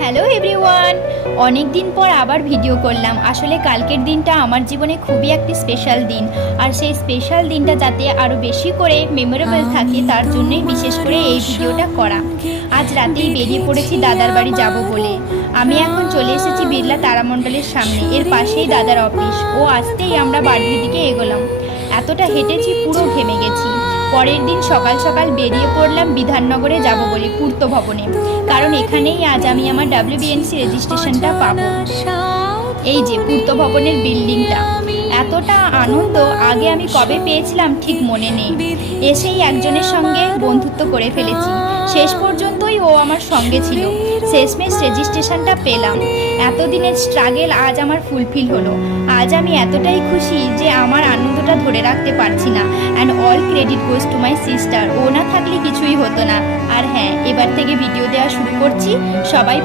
Hello everyone, অনেক দিন পর আবার ভিডিও করলাম। আসলে কালকের দিনটা আমার জীবনে খুবই একটি স্পেশাল দিন, আর সেই স্পেশাল দিনটা যাতে আরও বেশি করে মেমোরেবল থাকে তার জন্যই বিশেষ করে এই ভিডিওটা করা। আজ রাতেই বেরিয়ে পড়েছি দাদার বাড়ি যাব বলে। আমি এখন চলে এসেছি বিড়লা তারামণ্ডলের সামনে, এর পাশেই দাদার অফিস। ও আসতেই আমরা বাড়ির দিকে এগোলাম। এতটা হেঁটেছি পুরো ঘেমে গেছি। পরের দিন সকাল সকাল বেরিয়ে পড়লাম বিধাননগরে যাব বলে, পূর্ত ভবনে, কারণ এখানেই আজ আমি আমার WBNC রেজিস্ট্রেশনটা পাবো। এই যে পূর্ত ভবনের বিল্ডিংটা, এতটা আনন্দ আগে আমি কবে পেয়েছিলাম ঠিক মনে নেই। এসেই একজনের সঙ্গে বন্ধুত্ব করে ফেলেছি, শেষ পর্যন্তই ও আমার সঙ্গে ছিল। শেষমেশ রেজিস্ট্রেশনটা পেলাম। এতদিনের স্ট্রাগেল আজ আমার ফুলফিল হলো। আজ আমি এতটাই খুশি যে আমার আনন্দটা ধরে রাখতে পারছি না। And all credit goes to my sister. ও না থাকলে কিছুই হতো না। আর হ্যাঁ, এবার থেকে ভিডিও দেওয়া শুরু করছি। সবাই